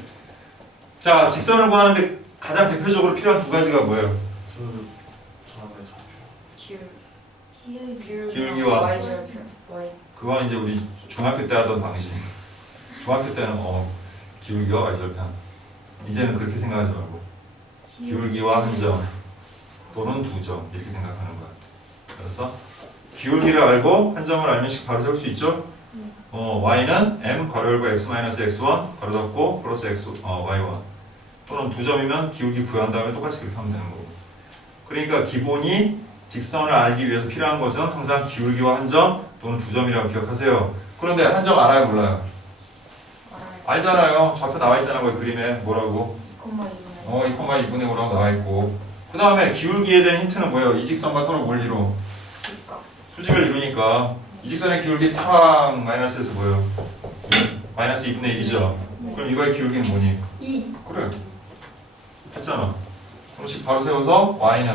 자, 직선을 구하는데 가장 대표적으로 필요한 두 가지가 뭐예요? 기울기와 Y 절표. Y. 그건 이제 우리 중학교 때 하던 방식. 중학교 때는 기울기와 y절편. 이제는 그렇게 생각하지 말고 기울기와 한 점 또는 두 점 이렇게 생각하는 거야. 알았어? 기울기를 알고 한 점을 알면씩 바로 세울 수 있죠? y는 m 괄호 열고 x-x1 괄호 닫고 플러스 x y1 또는 두 점이면 기울기 구한 다음에 똑같이 그렇게 하면 되는 거고. 그러니까 기본이 직선을 알기 위해서 필요한 것은 항상 기울기와 한 점 또는 두 점이라고 기억하세요. 그런데 한 점 알아요, 몰라요? 알잖아요. 좌표 나와 있잖아, 거기 그림에 뭐라고? 2,2분의 2,2분의 5라고 나와 있고. 그 다음에 기울기에 대한 힌트는 뭐예요? 이 직선과 서로 뭘 이루? 수직을 이루니까 이 직선의 기울기 탁 마이너스에서 뭐예요? 마이너스 2분의 1이죠. 그럼 이거의 기울기는 뭐니? 2 그래. 됐잖아. 그렇지. 바로 세워서 y는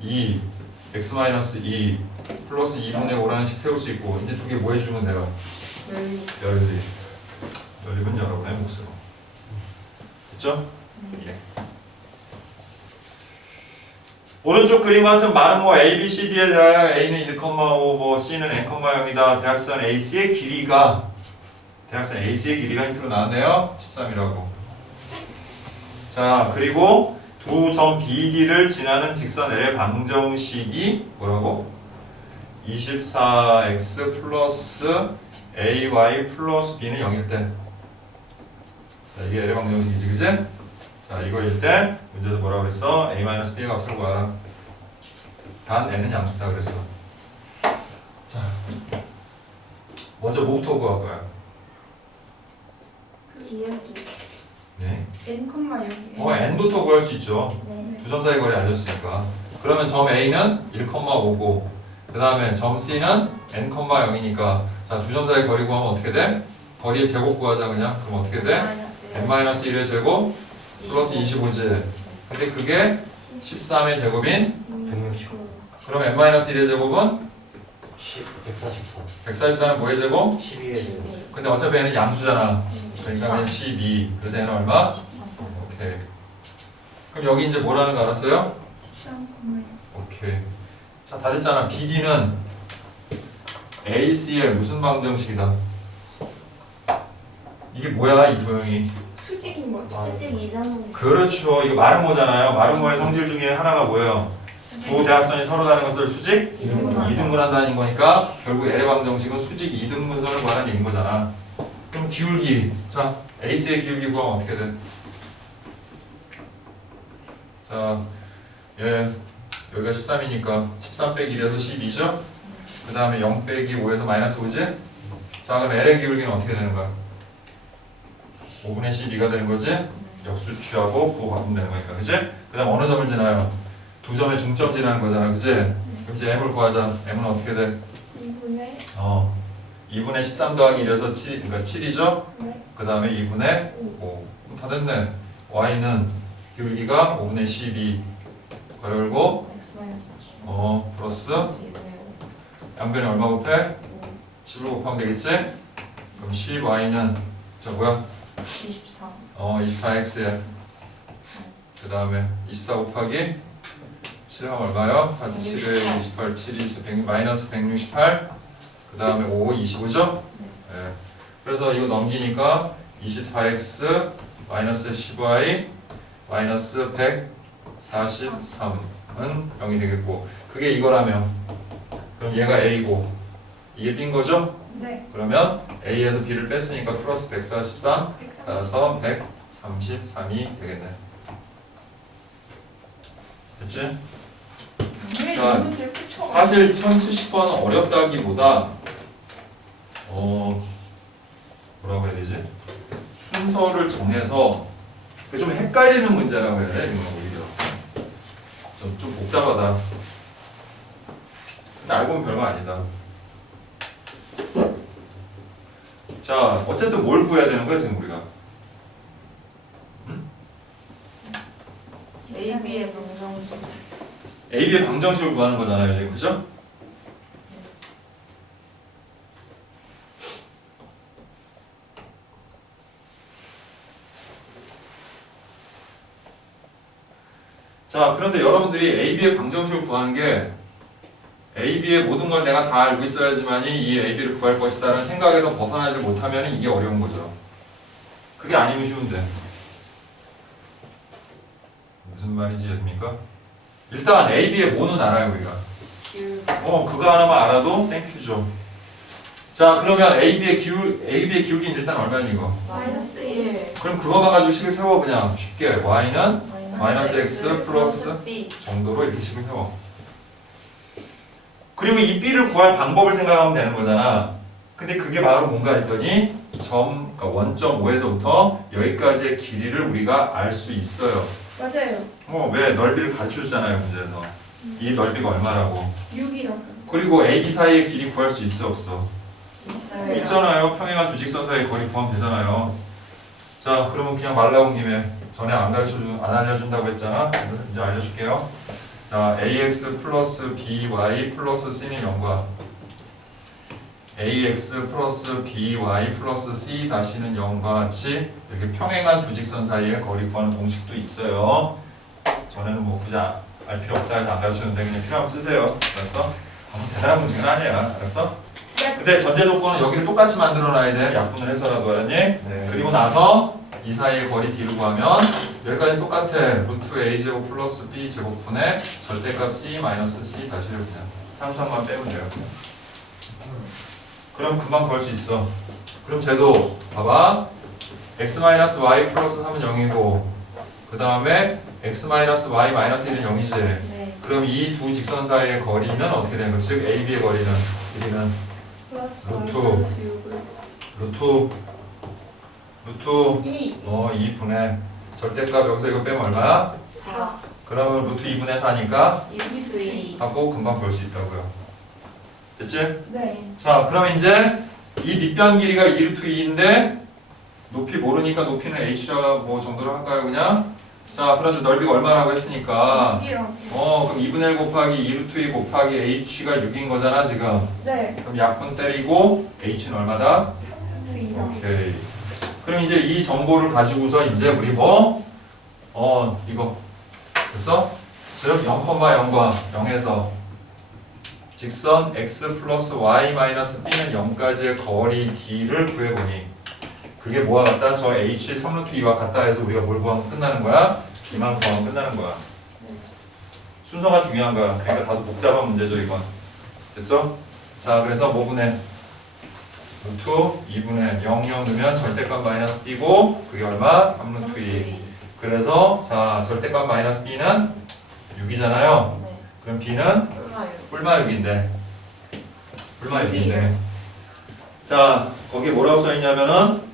2, x-2 플러스 2분의 5라는 식 세울 수 있고 이제 두 개 뭐 해주면 돼요? 연립. 연립은 여러분의 몫으로. 됐죠? 예. 오른쪽 그림 같은 말은 뭐 A, B, C, D에 대하여 A는 1,5, 뭐 C는 n,0이다. 대각선 AC의 길이가 힌트로 나왔네요. 13이라고. 자, 그리고 두 점 BD를 지나는 직선 L의 방정식이 뭐라고? 24x 플러스 ay 플러스 b는 0일 때. 자, 이게 L의 방정식이지, 그지? 자, 이거일 때 문제에서 뭐라고 그랬어? a-b의 값을 구하라. 단 n은 양수다 그랬어. 자, 먼저 뭐부터 구할 거야? 네. n,0이 n부터 구할 수 있죠. 네. 두 점 사이 거리 알려줬으니까. 그러면 점 A는 1,5고 그 다음에 점 C는 n,0이니까 자, 두 점 사이 거리 구하면 어떻게 돼? 거리의 제곱 구하자 그냥. 그럼 어떻게 돼? n-1의 제곱 플러스 25지. 근데 그게 13의 제곱인 169. 그럼 n-1의 제곱은 144. 144는 뭐의 제곱? 12의 제곱. 근데 어차피 얘는 양수잖아. 그러니까 12. 그래서 얘는 얼마? 오케이. 그럼 여기 이제 뭐라는 거 알았어요? 13,0 오케이. 자, 다 됐잖아. BD는 AC의 무슨 방정식이다? 이게 뭐야, 이 도형이? 수직인 거죠 그렇죠. 이거 마름모잖아요. 마름모의 성질 중에 하나가 뭐예요? 두 대각선이 서로 다른 것을 수직 이등분한다는 거니까 결국 L의 방정식은 수직 이등분선을 구하는 얘기인 거잖아. 그럼 기울기. 자, AC의 기울기 구하면 어떻게 돼? 자, 예, 여기가 13이니까 13 빼기 1에서 12죠? 그 다음에 0 빼기 5에서 마이너스 5지? 자, 그럼 L의 기울기는 어떻게 되는 거야? 5분의 12가 되는 거지? 역수 취하고 부호 바꾸면 되는 거니까, 그치? 그 다음 어느 점을 지나요? 두 점의 중점 지나는 거잖아, 그치? 그럼 이제 M을 구하자. M은 어떻게 돼? 2분의 2분의 13 더하기 1에서 7, 그러니까 7이죠? 네. 그 다음에 2분의 5. 다 됐네. y는 기울기가 5분의 12 걸고 x 마이너스 플러스 2분의 양변에 얼마 곱해? 5 10을 곱하면 되겠지? 그럼 10y는 저 뭐야? 23 24x에 그 다음에 24 곱하기 7 하면 얼마요? 7에 28, 7이 100, 마이너스 168 그 다음에 5, 25죠? 네. 그래서 이거 넘기니까 24x 마이너스 10y 마이너스 143은 0이 되겠고 그게 이거라면 그럼 얘가 a고 이게 b인 거죠? 네. 그러면 a에서 b를 뺐으니까 플러스 143 130. 따라서 133이 되겠네. 됐지? 왜 자, 너무 제 붙여? 사실 1070번 어렵다기보다 뭐라고 해야 되지? 순서를 정해서 좀 헷갈리는 문제라고 해야 돼? 이건 오히려 좀 복잡하다. 근데 알고 보면 별거 아니다. 자, 어쨌든 뭘 구해야 되는 거야 지금 우리가? AB의 방정식 AB의 방정식을 구하는 거잖아요 지금, 그죠? 자, 그런데 여러분들이 AB의 방정식을 구하는 게 AB의 모든 걸 내가 다 알고 있어야지만이 이 AB를 구할 것이다라는 생각에서 벗어나지 못하면 이게 어려운 거죠. 그게 아니면 쉬운데. 무슨 말인지 아십니까? 일단 AB의 뭐는 알아요 우리가. 기울 그거 하나만 알아도 땡큐죠. 자, 그러면 AB의 기울기는 일단 얼마니 이거? 마이너스 1 그럼 그거만 가지고 식을 세워 그냥 쉽게. y는 마이너스 x 플러스 b 정도로 이렇게 식을 세워. 그리고 이 b를 구할 방법을 생각하면 되는 거잖아. 근데 그게 바로 뭔가 했더니 그러니까 원점 5에서부터 여기까지의 길이를 우리가 알 수 있어요. 맞아요. 왜 넓이를 가르쳐줬잖아요 문제에서. 이 넓이가 얼마라고. 6이라고. 그리고 AB 사이의 길이 구할 수 있어 없어? 있어요. 있잖아요. 평행한 두 직선 사이의 거리 구하면 되잖아요. 자, 그러면 그냥 말 나온 김에 전에 안 알려준다고 했잖아. 이제 알려줄게요. 자, ax 플러스 by 플러스 c는 0과 ax 플러스 by 플러스 c 다시는 0과 같이 이렇게 평행한 두 직선 사이의 거리 구하는 공식도 있어요. 전에는 뭐 굳이 알 필요 없다 해서 안 가르쳤는데 그냥 필요하면 쓰세요. 알았어? 너무 대단한 문제는 아니야. 알았어? 근데 전제 조건은 여기를 똑같이 만들어 놔야 돼. 약분을 해서라도 하니. 그리고 나서 이 사이의 거리 d를 구하면 여기까지 똑같아. 루트 a 제곱 플러스 b 제곱분의 절대값 c 마이너스 c 다시 그냥 상상만 빼면 돼요. 그럼 금방 구할 수 있어. 그럼 쟤도 봐봐. x 마이너스 y 플러스 3은 0이고 그 다음에 x 마이너스 y 마이너스 1은 0이지. 네. 그럼 이 두 직선 사이의 거리는 어떻게 되는 거야? 즉 AB의 거리는 길이는 플러스 루트. 마이너스 6을. 루트 2. 2분의 절대값 여기서 이거 빼면 얼마야? 4 그러면 루트 2분의 4니까 1루트 2 하고 금방 볼 수 있다고요. 됐지? 네. 자, 그럼 이제 이 밑변 길이가 2루트 2인데 높이 모르니까 높이는 h라 뭐 정도로 할까요 그냥? 자, 그런데 넓이가 얼마라고 했으니까 6이라고. 그럼 2분의 1 곱하기 2루트 2 곱하기 h가 6인 거잖아 지금. 네. 그럼 약분 때리고 h는 얼마다? 3루트 2라고. 오케이. 그럼 이제 이 정보를 가지고서 이제 우리 이거 됐어? 즉 0,0과 0에서 직선 x 플러스 y 마이너스 b는 0까지의 거리 d를 구해보니 그게 뭐와 같다? 저 h 3루트 2와 같다 해서 우리가 뭘 구하면 끝나는 거야? b만 구하면 끝나는 거야. 순서가 중요한 거야. 그러니까 다소 복잡한 문제죠 이건. 됐어? 자, 그래서 뭐분의 루트 2분의 0, 0 넣으면 절대값 마이너스 b고 그게 얼마? 3루트 2. 그래서 자, 절대값 마이너스 b는 6이잖아요. 네. 그럼 b는 얼마요? 뿔마 6인데 뿔마 6인데 자, 거기 뭐라고 써있냐면은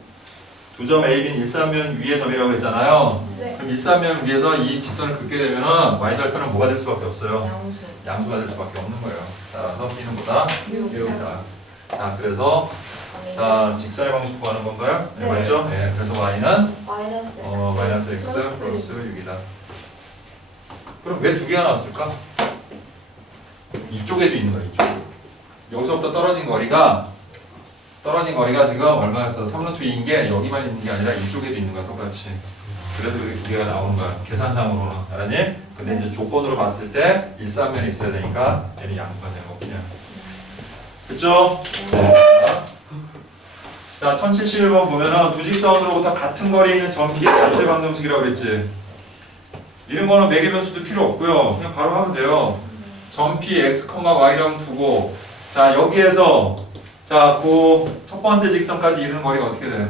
두 점 AB는 일사면 위의 점이라고 했잖아요. 네. 그럼 일사면 위에서 이 직선을 긋게 되면은 y절편은 뭐가 될 수밖에 없어요? 양수 양수가 될 수밖에 없는 거예요. 따라서 b는 보다 6 6이다. 자, 그래서 자 직선의 방식 구하는 건가요? 네, 네. 맞죠? 네, 그래서 y는 마이너스 x. 마이너스 x 플러스 6이다. 그럼 왜 두 개가 나왔을까? 이쪽에도 있는 거야, 이쪽. 여기서부터 떨어진 거리가 지금 얼마였어? 3루트 2인 게 여기만 있는 게 아니라 이쪽에도 있는 거야, 똑같이. 그래서 여기 두 개가 나오는 거야, 계산상으로는. 알았니? 근데 이제 조건으로 봤을 때 일사면이 있어야 되니까 얘는 양수가 되는 거 그냥. 그쵸? 자, 1071번 보면은 두 직선으로부터 같은 거리에 있는 점피의 자체 방정식이라고 그랬지. 이런 거는 매개변수도 필요 없고요. 그냥 바로 하면 돼요. 점피 x, y라고 두고 자, 여기에서 자, 그 첫 번째 직선까지 이르는 거리가 어떻게 돼?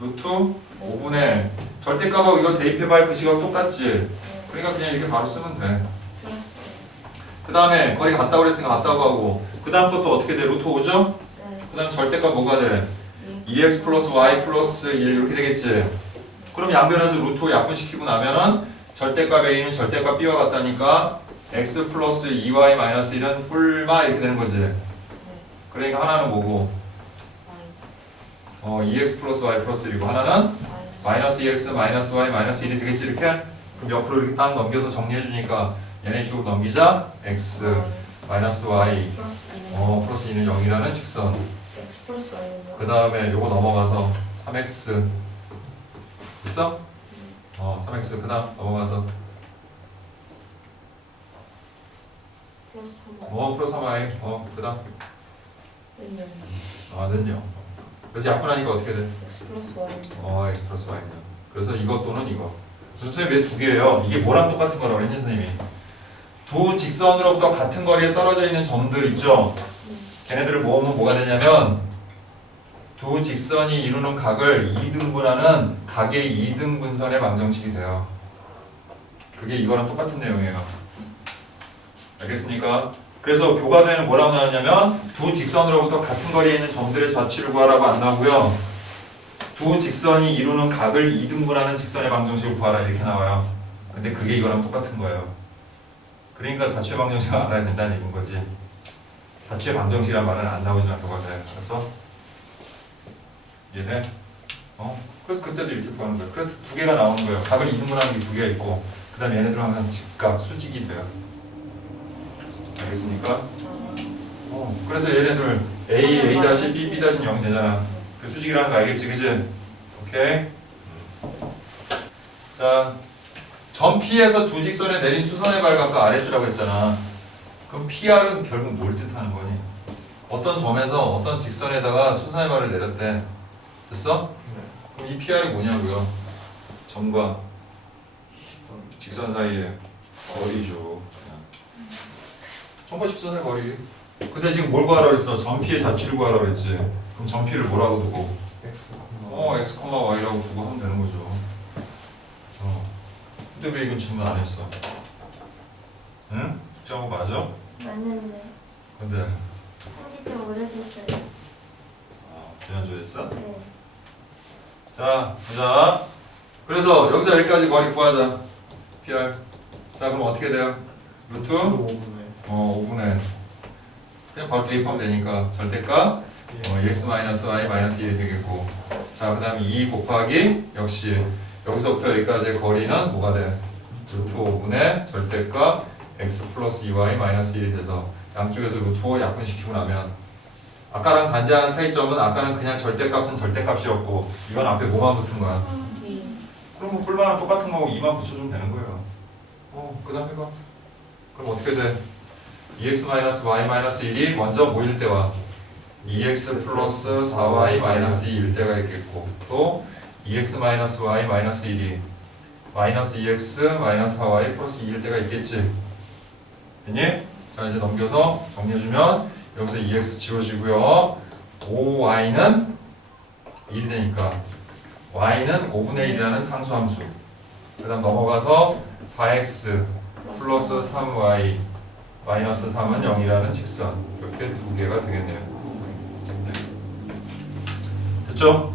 루트 5분의 절대값하고 이거 대입해봐야 그 시각 똑같지. 그러니까 그냥 이렇게 바로 쓰면 돼. 그 다음에 거리 같다고 그랬으니까 같다고 하고 그 다음 것도 어떻게 돼? 루트 5죠? 그 다음 절대값 뭐가 돼? 2x 플러스 y 플러스 1 이렇게 되겠지. 그럼 양변에서 루트 5 약분시키고 나면은 절대값 a는 절대값 b와 같다니까 x 플러스 2y 마이너스 1은 뿔마 이렇게 되는 거지. 그러니까 하나는 뭐고? 2x 플러스 y 플러스 1이고 하나는 마이너스 2x 마이너스 y 마이너스 1이 되겠지 이렇게? 그럼 옆으로 이렇게 딱 넘겨서 정리해 주니까 얘네 이쪽으로 넘기자 x 마이너스 y 플러스 2는 0이라는 직선. x 플러스 y는요? 그 다음에 요거 넘어가서 3x 있어? 3x 그 다음 넘어가서 플러스 3y. 플러스 3y 그 다음 는요? 는요. 그래서 약분하니까 어떻게 돼? x 플러스 y는요? x 플러스 y는요. 그래서 이것 또는 이거. 그래서 선생님 왜 두 개예요? 이게 뭐랑 똑같은 거라고 했니 선생님이? 두 직선으로부터 같은 거리에 떨어져 있는 점들 있죠? 걔네들을 모으면 뭐가 되냐면 두 직선이 이루는 각을 2등분하는 각의 2등분선의 방정식이 돼요. 그게 이거랑 똑같은 내용이에요. 알겠습니까? 그래서 교과대는 뭐라고 나왔냐면 두 직선으로부터 같은 거리에 있는 점들의 좌치를 구하라고 안 나오고요. 두 직선이 이루는 각을 2등분하는 직선의 방정식을 구하라 이렇게 나와요. 근데 그게 이거랑 똑같은 거예요. 그러니까 자취의 방정식을 알아야 된다는 얘기인 거지. 자취의 방정식이란 말은 안 나오지만 교과대에. 알았어? 이해돼? 그래서 그때도 이렇게 구하는 거예요. 그래서 두 개가 나오는 거예요. 각을 2등분하는 게 두 개가 있고 그 다음에 얘네들은 항상 직각, 수직이 돼요. 알겠습니까? 그래서 얘네들 A, A-B, B-0이 되잖아. 그 수직이라는 거 알겠지? 그치? 오케이? 자, 점 P에서 두 직선에 내린 수선의 발각과 RS라고 했잖아. 그럼 PR은 결국 뭘 뜻하는 거니? 어떤 점에서 어떤 직선에다가 수선의 발을 내렸대. 됐어? 그럼 이 PR이 뭐냐고요? 점과 직선 사이의 거리죠. 점과 직선의 거리. 근데 지금 뭘 구하라고 했어? 점 P의 자취를 구하라고 했지. 그럼 점 P를 뭐라고 두고? x, x, y라고 두고 하면 되는 거죠. 근데 왜 이건 질문 안 했어? 응? 숙제한 거 맞아? 맞는데 근데 편집 좀 오래됐어요. 지난주에 했어? 네. 자, 보자. 그래서 여기서 여기까지 거리 구하자. PR. 자, 그럼 어떻게 돼요? 루트? 5분의 그냥 바로 대입하면 되니까 절대값 2x-y 마이너스 1이 되겠고 자, 그 다음에 2 곱하기 역시 여기서부터 여기까지의 거리는 뭐가 돼? 루트 5분의 절대값 x 플러스 2y 마이너스 1이 돼서 양쪽에서 루트 5 약분시키고 나면 아까랑 단지하는 차이점은 아까는 그냥 절대값은 절대값이었고 이건 앞에 뭐만 붙은 거야? 그럼 뭐 뿔만은 똑같은 거고 2만 붙여주면 되는 거예요. 그 다음 해봐. 그럼 어떻게 돼? 2x-y-1이 먼저 뭐일 때와 2x 플러스 4y-2일 때가 있겠고 또 2x-y-1이 마이너스 2x 마이너스 4y 플러스 2일 때가 있겠지. 됐니? 자, 이제 넘겨서 정리해주면 여기서 2x 지워지고요. 5y는 1이 되니까 y는 5분의 1이라는 상수함수. 그 다음 넘어가서 4x 플러스 3y 마이너스 3은 0이라는 직선. 이렇게 두 개가 되겠네요. 됐죠?